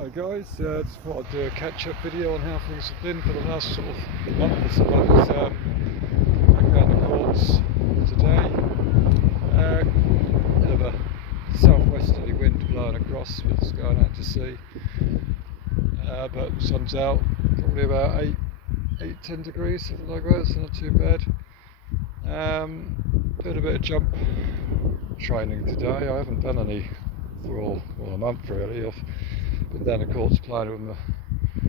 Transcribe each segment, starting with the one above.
Hi guys, just thought I'd do a catch-up video on how things have been for the last sort of month, I suppose. Back down the courts today. Bit of a southwesterly wind blowing across with us going out to sea. But sun's out, probably about 10 degrees, something like that, so not too bad. Did a bit of jump training today. I haven't done any for a month really. I've been down the courts playing with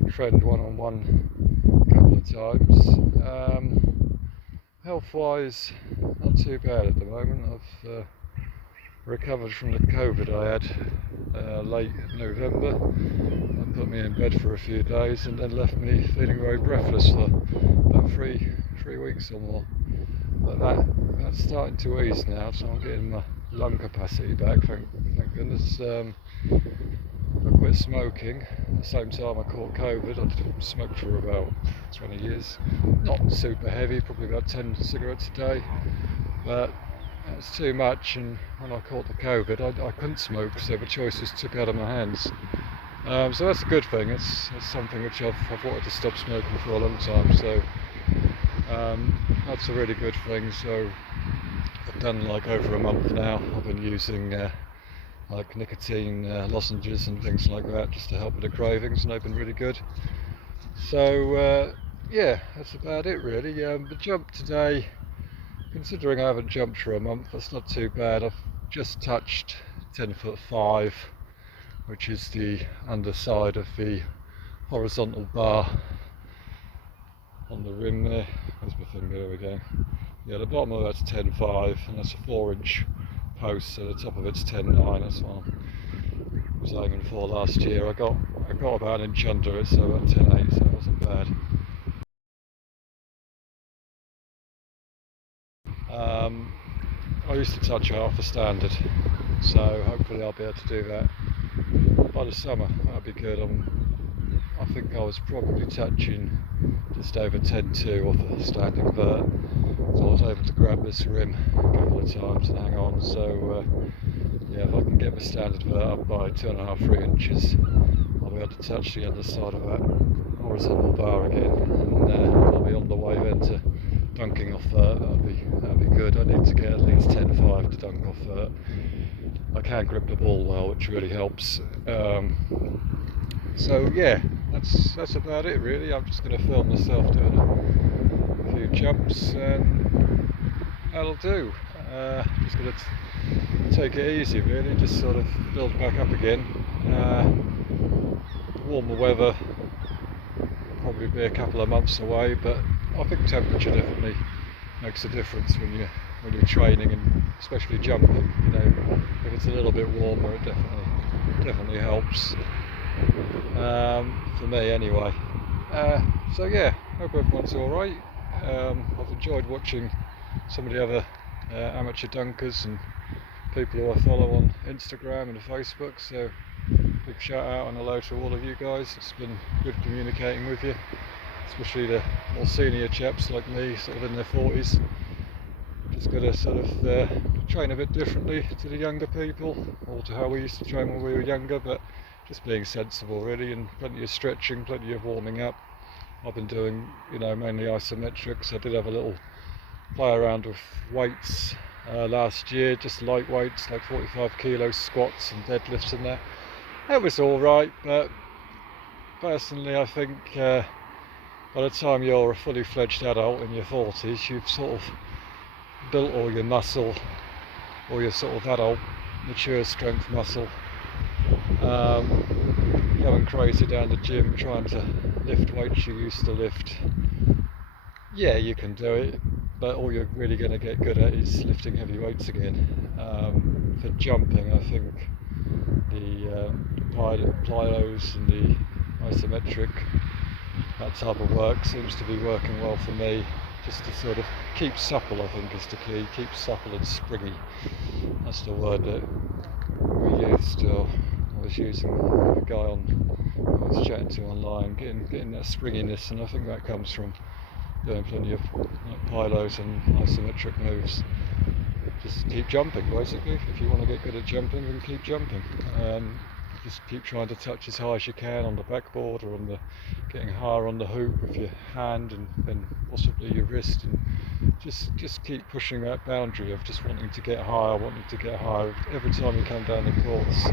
my friend one-on-one a couple of times. Health-wise, not too bad at the moment. I've recovered from the COVID I had late November. That put me in bed for a few days and then left me feeling very breathless for about three weeks or more. But that's starting to ease now, so I'm getting my lung capacity back, thank goodness. I quit smoking at the same time I caught COVID. I'd smoked for about 20 years. Not super heavy, probably about 10 cigarettes a day, but it's too much, and when I caught the COVID I couldn't smoke, so the choice just took out of my hands. So that's a good thing. It's something which I've wanted to stop smoking for a long time, so that's a really good thing. So I've done like over a month now. I've been using like nicotine lozenges and things like that just to help with the cravings, and they've been really good. So yeah, that's about it really. The jump today, considering I haven't jumped for a month, that's not too bad. I've just touched 10'5", which is the underside of the horizontal bar on the rim there. Where's my finger? There we go. Yeah, the bottom of that's 10'5", and that's a 4-inch post, so the top of it's 10'9". That's what I was aiming for last year. I got about an inch under it, so about 10'8", so it wasn't bad. I used to touch half a standard, so hopefully I'll be able to do that by the summer. That'd be good. I think I was probably touching just over 10'2" off a standing vert, so I was able to grab this rim a couple of times and hang on. So yeah, if I can get my standard vert up by 2.5–3 inches, I'll be able to touch the other side of that horizontal bar again, and I'll be on the way then to dunking off vert. That'd be good. I need to get at least 10'5" to dunk off vert. I can grip the ball well, which really helps. So yeah, that's about it really. I'm just going to film myself doing a few jumps, and that'll do. Just going to take it easy really, just sort of build back up again. Warmer weather will probably be a couple of months away, but I think temperature definitely makes a difference when you're training, and especially jumping. You know, if it's a little bit warmer, it definitely helps. For me anyway. So yeah, hope everyone's alright. I've enjoyed watching some of the other amateur dunkers and people who I follow on Instagram and Facebook, so big shout out and hello to all of you guys. It's been good communicating with you, especially the more senior chaps like me, sort of in their 40s. Just got to sort of train a bit differently to the younger people, or to how we used to train when we were younger, but just being sensible really, and plenty of stretching, plenty of warming up. I've been doing, you know, mainly isometrics. I did have a little play around with weights last year, just light weights like 45 kilo squats and deadlifts in there. It was alright, but personally I think by the time you're a fully fledged adult in your 40s, you've sort of built all your muscle, or your sort of adult mature strength muscle. Going crazy down the gym trying to lift weights you used to lift, yeah, you can do it, but all you're really going to get good at is lifting heavy weights again. For jumping, I think the plyos and the isometric, that type of work seems to be working well for me, just to sort of keep supple. I think is the key. Keep supple and springy. That's the word that we used, or I was using, a guy I was chatting to online, getting that springiness, and I think that comes from doing plenty of like plyos and isometric moves. Just keep jumping basically. If you want to get good at jumping, then keep jumping. just keep trying to touch as high as you can on the backboard or on the getting higher on the hoop with your hand and then possibly your wrist, and just keep pushing that boundary of just wanting to get higher, wanting to get higher. Every time you come down the course,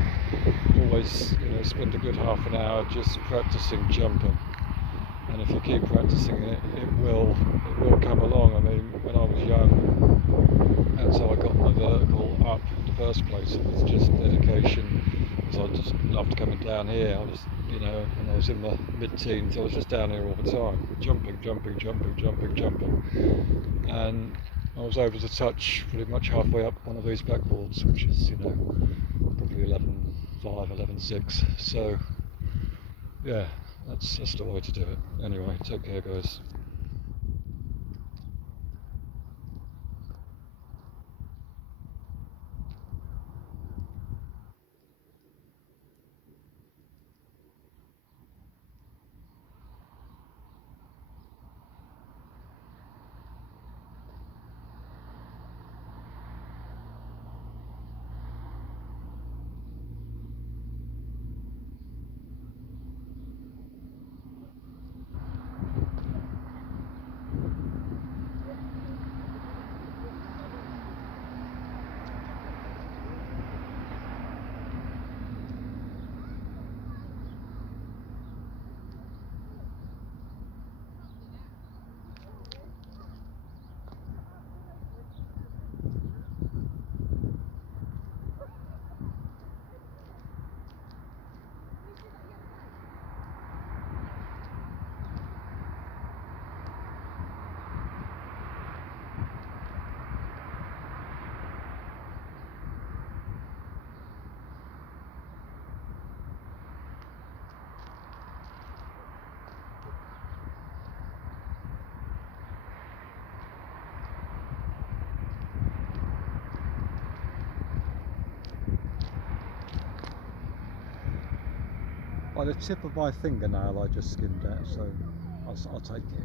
always, you know, spend a good half an hour just practicing jumping. And if you keep practicing it, it will come along. I mean, when I was young, that's how I got my vertical up in the first place. It was just dedication, because I just loved coming down here. I was, you know, when I was in my mid-teens, I was just down here all the time, jumping, and I was able to touch pretty much halfway up one of these backboards, which is, you know, probably 11.5, 11.6. So yeah, that's the way to do it. Anyway, take care, guys. By the tip of my fingernail I just skimmed at, so I'll take it.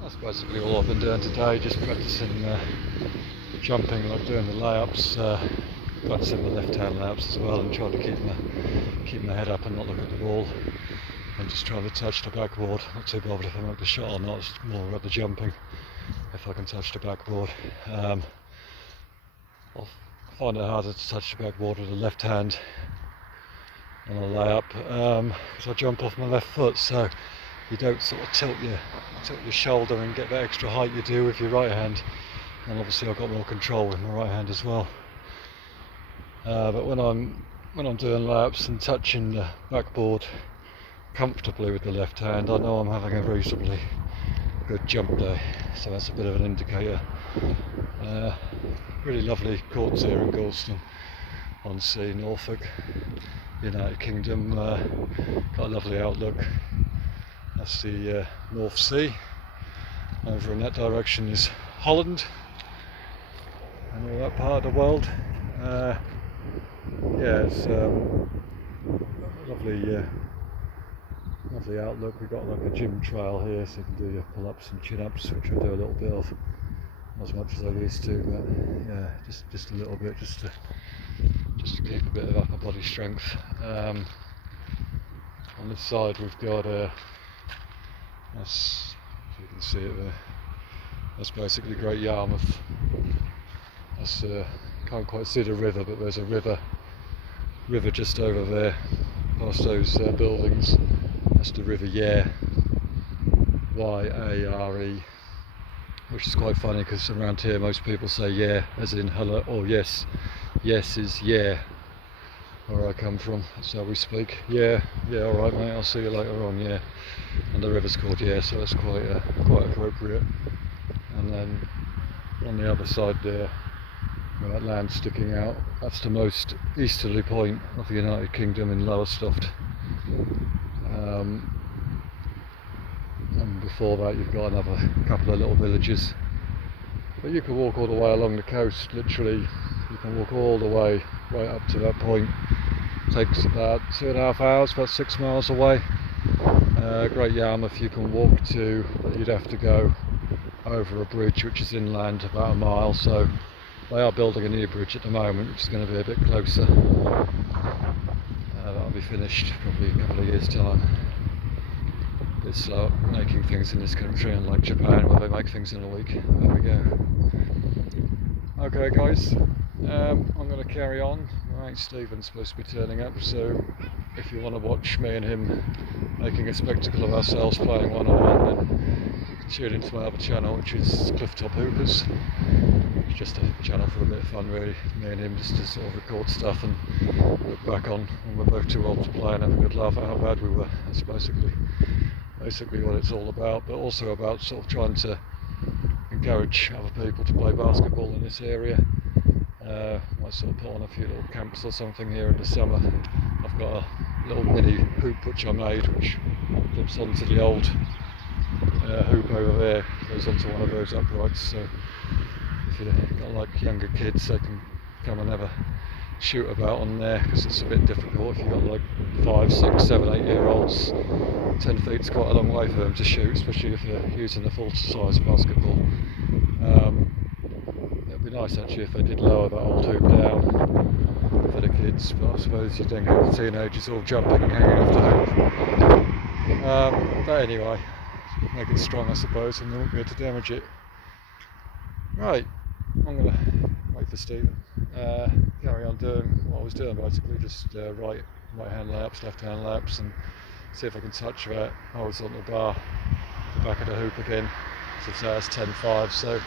That's basically all I've been doing today, just practicing jumping, like doing the layups, practicing the left hand layups as well, and trying to keep my head up and not look at the ball. I'm just trying to touch the backboard. Not too bothered if I make the shot or not, it's more about the jumping. If I can touch the backboard. I'll find it harder to touch the backboard with the left hand on a layup, because I jump off my left foot, so you don't sort of tilt your shoulder and get that extra height you do with your right hand. And obviously I've got more control with my right hand as well. But when I'm doing layups and touching the backboard comfortably with the left hand, I know I'm having a reasonably good jump day, so that's a bit of an indicator. Really lovely courts here in Gorleston-on-Sea, Norfolk, United Kingdom. Got a lovely outlook. That's the North Sea. Over in that direction is Holland and all that part of the world. Yeah, it's lovely outlook. We've got like a gym trail here, so you can do your pull-ups and chin-ups, which I do a little bit of, not as much as I used to, but yeah, just a little bit, just to keep a bit of upper body strength. On this side we've got that's, if you can see it there, that's basically Great Yarmouth. That's can't quite see the river, but there's a river just over there, past those buildings. That's the River Yare, Y-A-R-E, which is quite funny because around here most people say yeah as in hello or yes. Yes is yeah, where I come from. That's how we speak. Yeah, alright mate, I'll see you later on, yeah. And the river's called Yare, so that's quite appropriate. And then on the other side there, with that land sticking out, that's the most easterly point of the United Kingdom in Lowestoft. And before that you've got another couple of little villages. But you can walk all the way along the coast, literally. You can walk all the way right up to that point. It takes about 2.5 hours, about 6 miles away. Great Yarmouth you can walk to, but you'd have to go over a bridge which is inland about a mile, so they are building a new bridge at the moment, which is going to be a bit closer. That'll be finished probably a couple of years' time. A bit slow at making things in this country, unlike Japan where they make things in a week. There we go. Okay guys, I'm going to carry on. My mate Stephen's supposed to be turning up, so if you want to watch me and him making a spectacle of ourselves playing one-on-one, then you can tune into my other channel, which is Clifftop Hoopers. It's just a channel for a bit of fun really, me and him, just to sort of record stuff and look back on when we're both too old to play and have a good laugh at how bad we were. That's basically what it's all about, but also about sort of trying to encourage other people to play basketball in this area. Might sort of put on a few little camps or something here in the summer. I've got a little mini hoop which I made, which clips onto the old hoop over there, goes onto one of those uprights, so if you've got like younger kids they can come and have a shoot about on there, because it's a bit difficult if you've got like 5, 6, 7, 8 year olds. 10 feet's quite a long way for them to shoot, especially if you're using a full size basketball. It would be nice actually if they did lower that old hoop down for the kids, but I suppose you don't get the teenagers all jumping and hanging off the hoop. But anyway, make it strong I suppose, and they won't be able to damage it. Right, I'm going to wait for Stephen, carry on doing what I was doing basically, just right hand layups, left hand layups, and see if I can touch that horizontal bar at the back of the hoop again. So today it's 10.5, so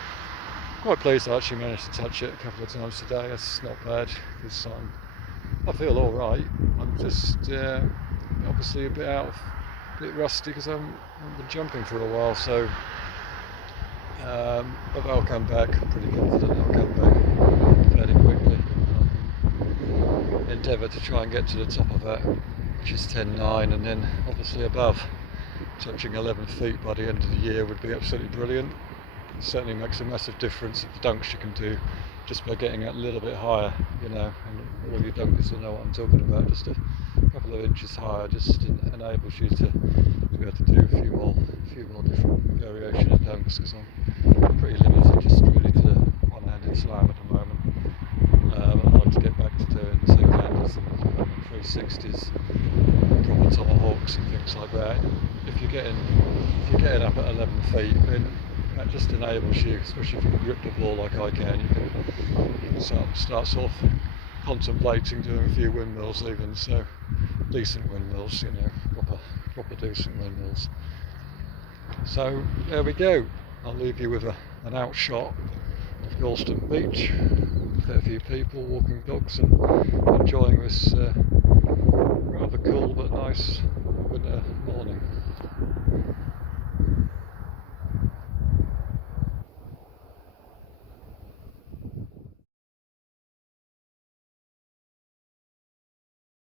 quite pleased I actually managed to touch it a couple of times today. That's not bad, because I feel alright. I'm just obviously a bit rusty because I haven't been jumping for a while, so but I'll come back. I'm pretty confident I'll come back fairly quickly. Endeavour to try and get to the top of that, which is 10.9, and then obviously above. Touching 11 feet by the end of the year would be absolutely brilliant. It certainly makes a massive difference of the dunks you can do just by getting a little bit higher, you know, and all you dunkers will know what I'm talking about. Just a couple of inches higher just enables you to be able to do a few more different variation of dunks, because I'm pretty limited just really to the one-handed slam at the moment. I'd like to get back to doing two-handers and 360s, probably tomahawks and things like that. If you're getting up at 11 feet, then that just enables you, especially if you can grip the ball like I can, you can start sort of contemplating doing a few windmills even, so decent windmills, you know, proper decent windmills. So there we go. I'll leave you with an outshot of Gorleston Beach. A fair few people walking dogs and enjoying this rather cool but nice winter morning.